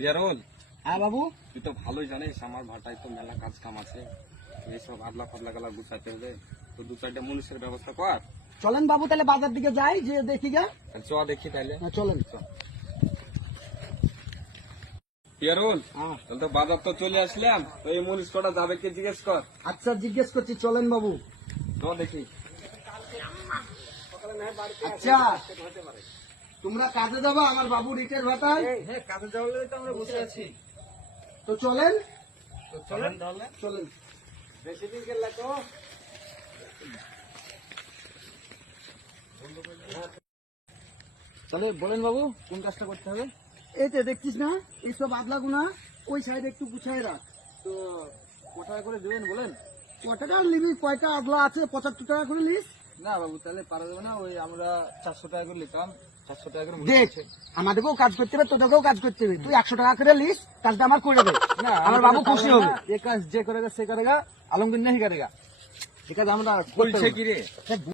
পিয়ারুল, হ্যাঁ বাবু, তুই তো ভালোই জানিস আমার ভাটায় তো মেলা কাজ কাম আছে, এইসব আদলা ফাদলা গালা গুছাতে হবে, তো দু চারটা মানুষের ব্যবস্থা কর। চলেন বাবু তাহলে বাজার দিকে যাই, যে দেখি গা। চ দেখি তাইলে। হ্যাঁ, চলেন। পিয়ারুল, হ্যাঁ। তাহলে তো বাজার তো চলে আসলাম, তো এই মরিচ কটা যাবে কে জিজ্ঞেস কর। আচ্ছা, জিজ্ঞেস করছি, চলেন বাবু। চ দেখি। আচ্ছা, তোমরা কাজে যাবা আমার বাবু রিটের ভাতায়? হ্যাঁ, কাজে যাওয়ার তো আমরা বসে আছি। তো চলেন। চলেন তাহলে। চলেন। বেশি দিন গেলে তো তাহলে বলেন বাবু, কোন কাজটা করতে হবে? এই তো দেখছিস না, এইসব আদলা গুনা ওই সাইডে একটু গুছাই রাখ। তো কত টাকা করে দেবেন বলেন? কয়টা নিবি? কয়টা আদলা আছে? 75 টাকা করে নিস। না বাবু, তাহলে পারা যাবে না, ওই আমরা 400 টাকা করে নিতাম, 400 টাকা করে দেখ, আমাদেরকেও কাজ করতে হবে, তোদেরকেও কাজ করতে হবে। তুই 100 টাকা করে নিস, কাজটা আমার করে দে। না, আমার বাবু খুশি হবে। ये काज जे करेगा से करेगा, आलमगीर नहीं करेगा। ঠিক আছে, আমরা বলছে কি রে?